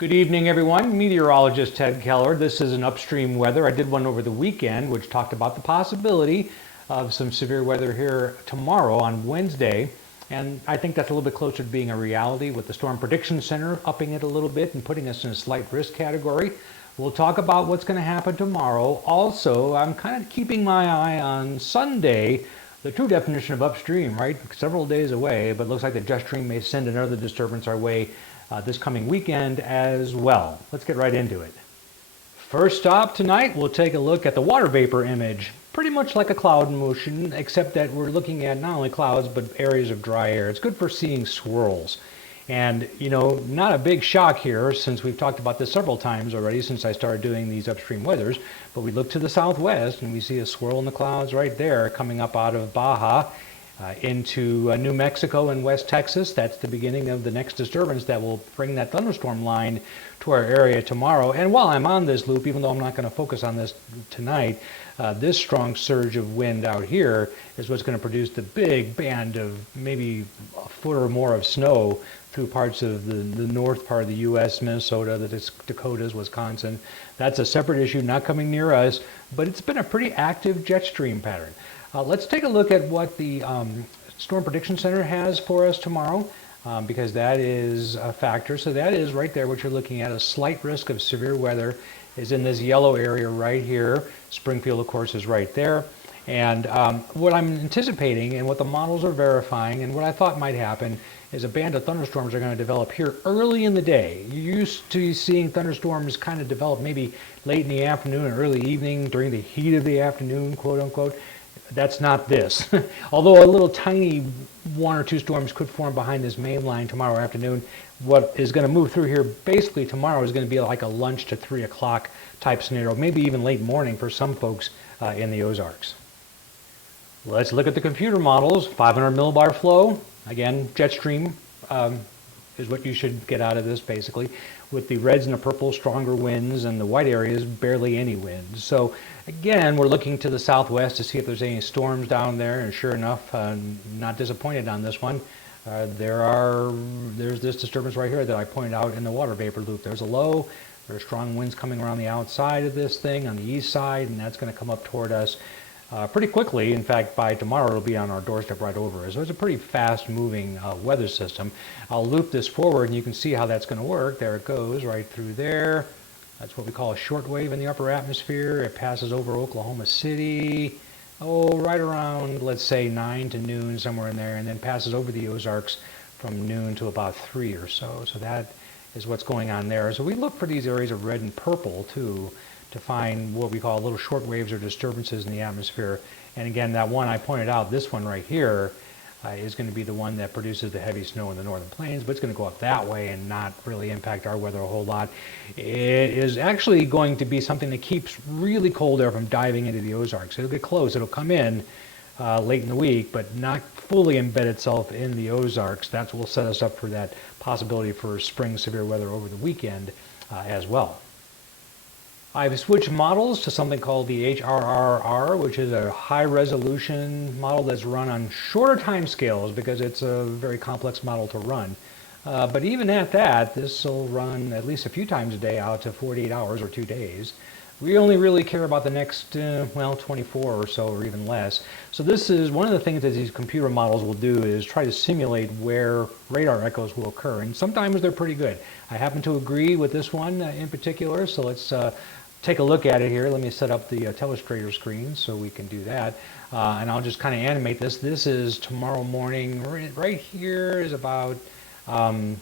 Good evening, everyone. Meteorologist Ted Keller. This is an Upstream Weather. I did one over the weekend, which talked about the possibility of some severe weather here tomorrow on Wednesday. And I think that's a little bit closer to being a reality with the Storm Prediction Center upping it a little bit and putting us in a slight risk category. We'll talk about what's going to happen tomorrow. Also, I'm kind of keeping my eye on Sunday, the true definition of upstream, right? Several days away, but looks like the jet stream may send another disturbance our way this coming weekend as well. Let's get right into it. First stop tonight, we'll take a look at the water vapor image. Pretty much like a cloud motion, except that we're looking at not only clouds, but areas of dry air. It's good for seeing swirls. And, not a big shock here since we've talked about this several times already since I started doing these upstream weathers. But we look to the southwest and we see a swirl in the clouds right there coming up out of Baja into New Mexico and West Texas. That's the beginning of the next disturbance that will bring that thunderstorm line to our area tomorrow. And while I'm on this loop, even though I'm not going to focus on this tonight, this strong surge of wind out here is what's going to produce the big band of maybe a foot or more of snow through parts of the north part of the U.S., Minnesota, the Dakotas, Wisconsin. That's a separate issue, not coming near us, but it's been a pretty active jet stream pattern. Let's take a look at what the Storm Prediction Center has for us tomorrow, because that is a factor. So that is right there what you're looking at. A slight risk of severe weather is in this yellow area right here. Springfield, of course, is right there. And what I'm anticipating and what the models are verifying and what I thought might happen is a band of thunderstorms are going to develop here early in the day. You're used to seeing thunderstorms kind of develop maybe late in the afternoon or early evening during the heat of the afternoon, quote unquote. That's not this. Although a little tiny one or two storms could form behind this main line tomorrow afternoon, what is going to move through here basically tomorrow is going to be like a lunch to 3 o'clock type scenario, maybe even late morning for some folks in the Ozarks. Let's look at the computer models. 500 millibar flow. Again, jet stream is what you should get out of this basically. With the reds and the purple, stronger winds, and the white areas, barely any winds. So again, we're looking to the southwest to see if there's any storms down there, and sure enough, not disappointed on this one. There's this disturbance right here that I pointed out in the water vapor loop. There's a low, there's strong winds coming around the outside of this thing on the east side, and that's going to come up toward us pretty quickly. In fact, by tomorrow, it'll be on our doorstep right over us. So it's a pretty fast-moving weather system. I'll loop this forward, and you can see how that's going to work. There it goes, right through there. That's what we call a short wave in the upper atmosphere. It passes over Oklahoma City, right around, let's say, 9 to noon, somewhere in there, and then passes over the Ozarks from noon to about 3 or so. So that is what's going on there. So we look for these areas of red and purple, too, to find what we call little short waves or disturbances in the atmosphere. And again, that one I pointed out, this one right here, is going to be the one that produces the heavy snow in the northern plains, but it's going to go up that way and not really impact our weather a whole lot. It is actually going to be something that keeps really cold air from diving into the Ozarks. It'll get close, it'll come in late in the week, but not fully embed itself in the Ozarks. That will set us up for that possibility for spring severe weather over the weekend as well. I've switched models to something called the HRRR, which is a high-resolution model that's run on shorter time scales because it's a very complex model to run. But even at that, this will run at least a few times a day out to 48 hours or 2 days. We only really care about the next, 24 or so or even less. So this is one of the things that these computer models will do is try to simulate where radar echoes will occur. And sometimes they're pretty good. I happen to agree with this one in particular, so let's take a look at it here. Let me set up the telestrator screen so we can do that. And I'll just kind of animate this. This is tomorrow morning. Right here is about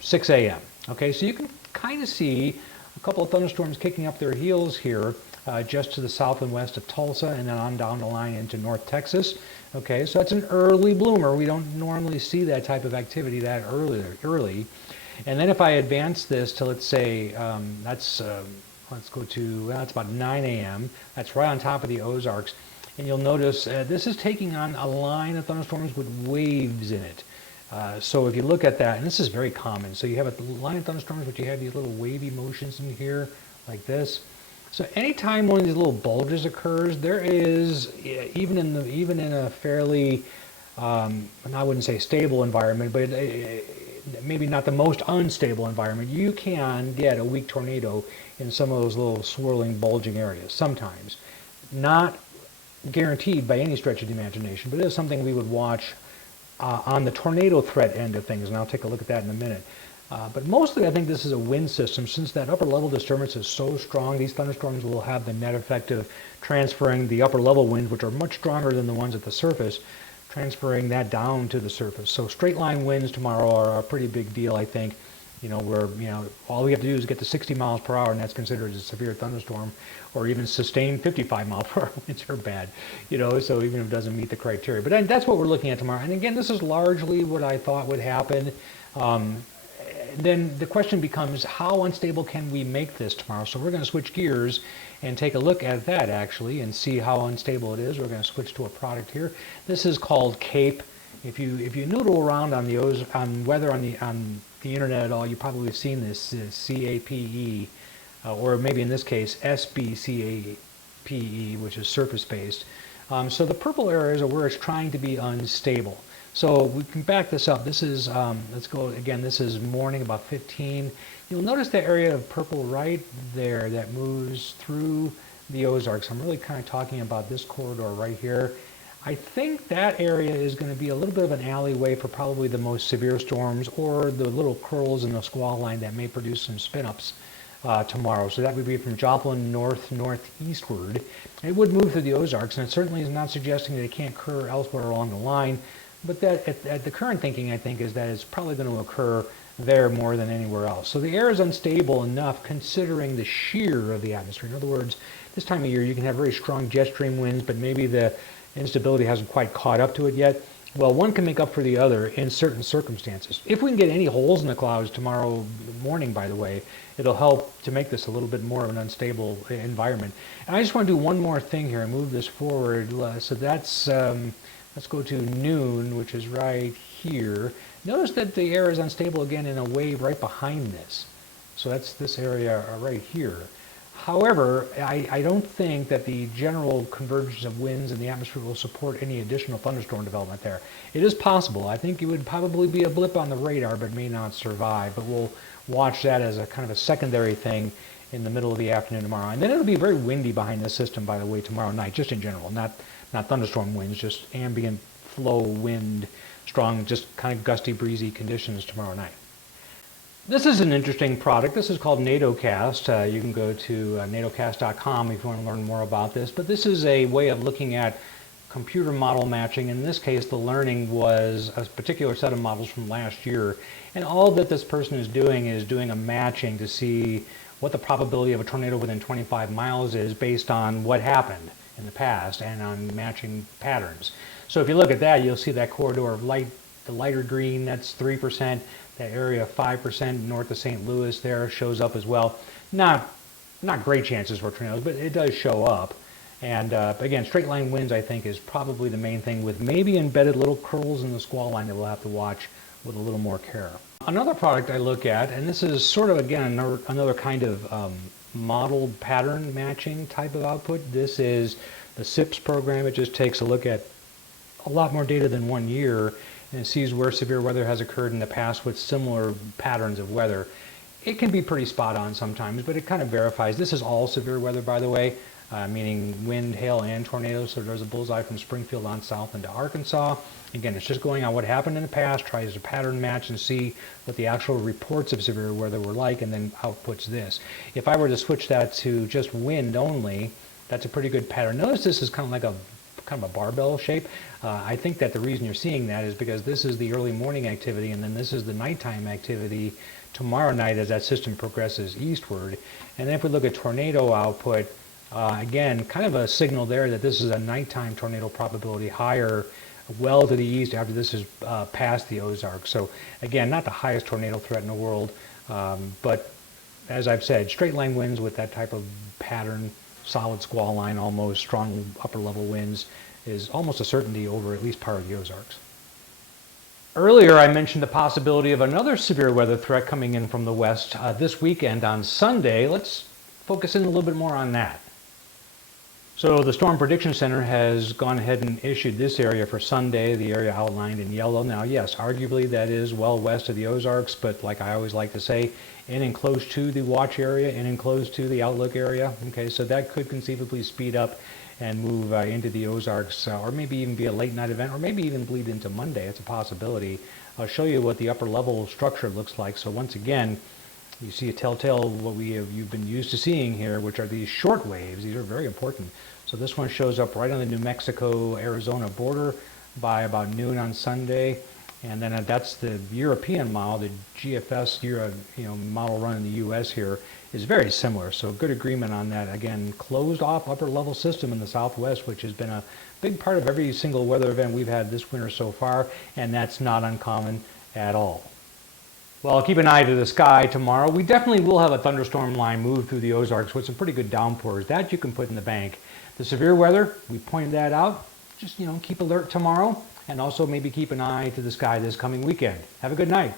6 a.m. Okay, so you can kind of see a couple of thunderstorms kicking up their heels here just to the south and west of Tulsa and then on down the line into North Texas. Okay, so that's an early bloomer. We don't normally see that type of activity that early. And then if I advance this to, let's say, let's go to, it's about 9 a.m. That's right on top of the Ozarks. And you'll notice this is taking on a line of thunderstorms with waves in it. So if you look at that, and this is very common, so you have a line of thunderstorms, but you have these little wavy motions in here, like this. So anytime one of these little bulges occurs, there is, even in a fairly, I wouldn't say stable environment, but maybe not the most unstable environment, you can get a weak tornado in some of those little swirling, bulging areas sometimes. Not guaranteed by any stretch of the imagination, but it is something we would watch on the tornado threat end of things, and I'll take a look at that in a minute. But mostly I think this is a wind system. Since that upper level disturbance is so strong, these thunderstorms will have the net effect of transferring the upper level winds, which are much stronger than the ones at the surface, transferring that down to the surface. So straight line winds tomorrow are a pretty big deal, I think. Where all we have to do is get to 60 miles per hour, and that's considered a severe thunderstorm, or even sustained 55 mile per hour winds are bad. So even if it doesn't meet the criteria. But that's what we're looking at tomorrow. And again, this is largely what I thought would happen. Then the question becomes, how unstable can we make this tomorrow? So we're going to switch gears and take a look at that actually and see how unstable it is. We're going to switch to a product here. This is called CAPE. If you noodle around on weather on the internet at all, you've probably seen this CAPE, or maybe in this case SBCAPE, which is surface based. So the purple areas are where it's trying to be unstable. So we can back this up. This is, let's go again, this is morning about 15. You'll notice the area of purple right there that moves through the Ozarks. I'm really kind of talking about this corridor right here. I think that area is going to be a little bit of an alleyway for probably the most severe storms, or the little curls in the squall line that may produce some spin-ups tomorrow. So that would be from Joplin northeastward. It would move through the Ozarks, and it certainly is not suggesting that it can't occur elsewhere along the line. But that at the current thinking, I think, is that it's probably going to occur there more than anywhere else. So the air is unstable enough considering the shear of the atmosphere. In other words, this time of year you can have very strong jet stream winds, but maybe the instability hasn't quite caught up to it yet. Well, one can make up for the other in certain circumstances. If we can get any holes in the clouds tomorrow morning, by the way, it'll help to make this a little bit more of an unstable environment. And I just want to do one more thing here and move this forward. So that's... let's go to noon, which is right here. Notice that the air is unstable again in a wave right behind this. So that's this area right here. However, I don't think that the general convergence of winds in the atmosphere will support any additional thunderstorm development there. It is possible. I think it would probably be a blip on the radar, but may not survive. But we'll watch that as a kind of a secondary thing in the middle of the afternoon tomorrow. And then it'll be very windy behind this system, by the way, tomorrow night, just in general, not thunderstorm winds, just ambient flow wind, strong, just kind of gusty, breezy conditions tomorrow night. This is an interesting product. This is called NATOcast. You can go to natocast.com if you want to learn more about this. But this is a way of looking at computer model matching. In this case, the learning was a particular set of models from last year. And all that this person is doing a matching to see what the probability of a tornado within 25 miles is based on what happened in the past and on matching patterns. So if you look at that, you'll see that corridor of the lighter green, that's 3%. That area of 5% north of St. Louis there shows up as well. Not great chances for tornadoes, but it does show up. And again, straight line winds, I think, is probably the main thing, with maybe embedded little curls in the squall line that we'll have to watch with a little more care. Another product I look at, and this is sort of, again, another kind of modeled pattern matching type of output. This is the SIPS program. It just takes a look at a lot more data than 1 year, and it sees where severe weather has occurred in the past with similar patterns of weather. It can be pretty spot on sometimes, but it kind of verifies. This is all severe weather, by the way, meaning wind, hail, and tornadoes. So there's a bullseye from Springfield on south into Arkansas. Again, it's just going on what happened in the past, tries to pattern match and see what the actual reports of severe weather were like, and then outputs this. If I were to switch that to just wind only, that's a pretty good pattern. Notice this is kind of like a barbell shape. I think that the reason you're seeing that is because this is the early morning activity, and then this is the nighttime activity tomorrow night as that system progresses eastward. And then if we look at tornado output, again, kind of a signal there that this is a nighttime tornado probability higher well to the east after this is past the Ozarks. So again, not the highest tornado threat in the world, but as I've said, straight line winds with that type of pattern, solid squall line, almost strong upper level winds, is almost a certainty over at least part of the Ozarks. Earlier I mentioned the possibility of another severe weather threat coming in from the west this weekend on Sunday. Let's focus in a little bit more on that. So the Storm Prediction Center has gone ahead and issued this area for Sunday, the area outlined in yellow. Now, yes, arguably that is well west of the Ozarks, but like I always like to say, in and close to the watch area, in and close to the outlook area. Okay, so that could conceivably speed up and move into the Ozarks, or maybe even be a late night event, or maybe even bleed into Monday. It's a possibility. I'll show you what the upper level structure looks like. So once again, you see a telltale what you've been used to seeing here, which are these short waves. These are very important. So this one shows up right on the New Mexico-Arizona border by about noon on Sunday, and then that's the European model. The GFS model run in the U.S. here is very similar. So good agreement on that. Again, closed off upper level system in the Southwest, which has been a big part of every single weather event we've had this winter so far, and that's not uncommon at all. Well, keep an eye to the sky tomorrow. We definitely will have a thunderstorm line move through the Ozarks with some pretty good downpours. That you can put in the bank. The severe weather, we pointed that out. Just, keep alert tomorrow, and also maybe keep an eye to the sky this coming weekend. Have a good night.